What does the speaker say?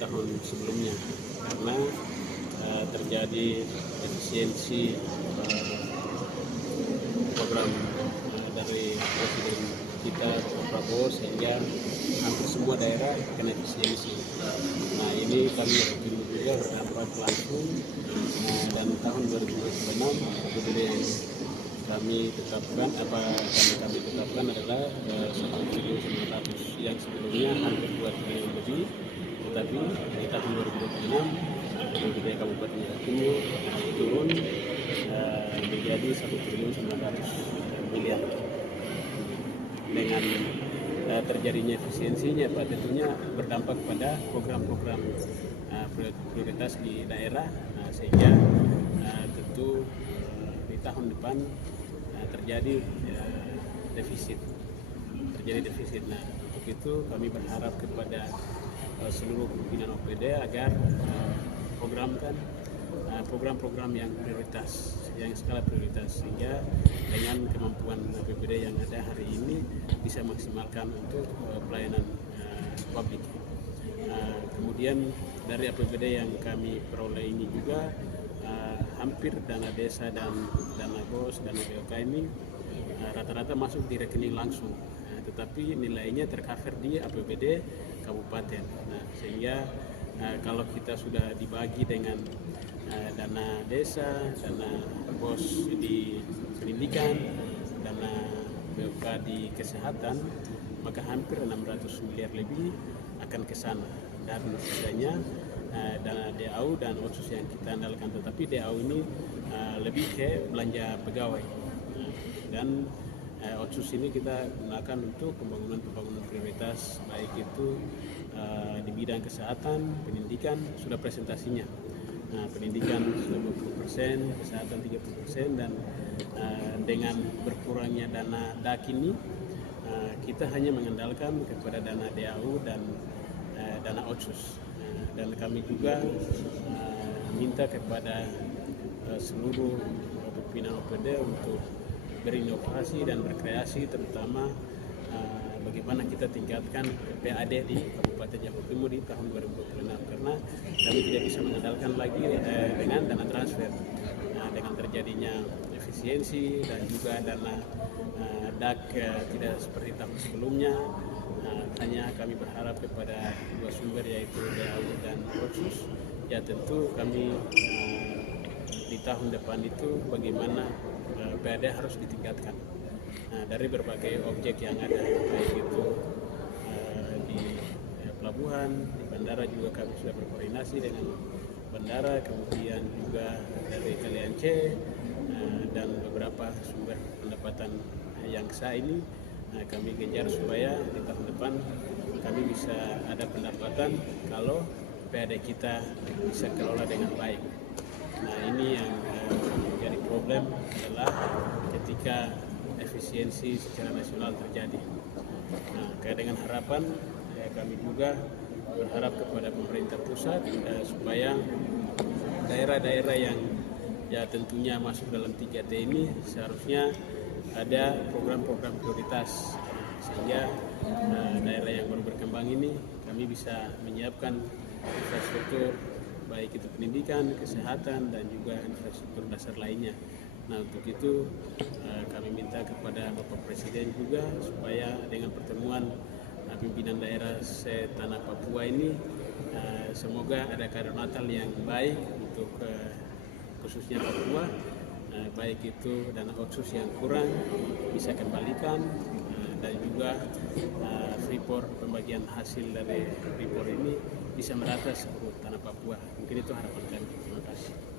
tahun sebelumnya karena terjadi efisiensi program dari Presiden kita Pak Prabowo sehingga hampir semua daerah kena efisiensi. Nah ini kami yakin juga berdampak langsung dan tahun 2026 APBD yang kami tetapkan kami tetapkan adalah 1,9 triliun yang sebelumnya hampir 2 triliun lebih, tetapi di tahun 2026 APBD Kabupaten Jawa Timur turun menjadi 1,9 triliun. Dengan terjadinya efisiensinya Pak tentunya berdampak pada program-program prioritas di daerah, sehingga tentu di tahun depan terjadi defisit. Nah untuk itu kami berharap kepada seluruh pimpinan OPD agar program-program yang prioritas, yang skala prioritas, sehingga dengan kemampuan APBD yang ada hari ini bisa maksimalkan untuk pelayanan publik. Kemudian dari APBD yang kami peroleh ini juga hampir dana desa dan dana BOS, dana BOK ini rata-rata masuk di rekening langsung, tetapi nilainya tercover di APBD kabupaten. Nah, sehingga kalau kita sudah dibagi dengan dana desa, dana BOS di pendidikan, dana BOK di kesehatan, maka hampir 600 miliar lebih akan ke sana. Dan sisanya dana DAU dan otsus yang kita andalkan, tetapi DAU ini lebih ke belanja pegawai, dan otsus ini kita gunakan untuk pembangunan prioritas, baik itu di bidang kesehatan, pendidikan sudah presentasinya. Nah, pendidikan sudah 20%, kesehatan 30%, dan dengan berkurangnya dana DAK ini kita hanya mengandalkan kepada dana DAU dan dana otsus. Dan kami juga minta kepada seluruh pimpinan OPD untuk berinovasi dan berkreasi, terutama bagaimana kita tingkatkan PAD di Kabupaten Jawa Timur di tahun 2026, karena kami tidak bisa mengandalkan lagi dengan dana transfer. Dengan terjadinya efisiensi dan juga dana DAK tidak seperti tahun sebelumnya, hanya kami berharap kepada dua sumber, yaitu DAU dan otsus. Ya tentu kami di tahun depan itu bagaimana PAD harus ditingkatkan. Dari berbagai objek yang ada, baik itu di pelabuhan, di bandara juga kami sudah berkoordinasi dengan bandara, kemudian juga dari KLNC dan beberapa sumber pendapatan yang sah ini kami kejar supaya di tahun depan kami bisa ada pendapatan kalau PAD kita bisa kelola dengan baik. Nah ini yang menjadi problem adalah ketika efisiensi secara nasional terjadi. Nah, dengan harapan kami juga berharap kepada pemerintah pusat supaya daerah-daerah yang ya tentunya masuk dalam 3T ini seharusnya ada program-program prioritas, sehingga daerah yang baru berkembang ini kami bisa menyiapkan infrastruktur, baik itu pendidikan, kesehatan, dan juga infrastruktur dasar lainnya. Nah untuk itu kami minta kepada Bapak Presiden juga supaya dengan pertemuan pimpinan daerah setanah Papua ini semoga ada kadar Natal yang baik untuk khususnya Papua, baik itu dana otsus yang kurang bisa kembalikan, dan juga Freeport, pembagian hasil dari Freeport ini bisa merata seluruh tanah Papua. Mungkin itu harapan kami. Terima kasih.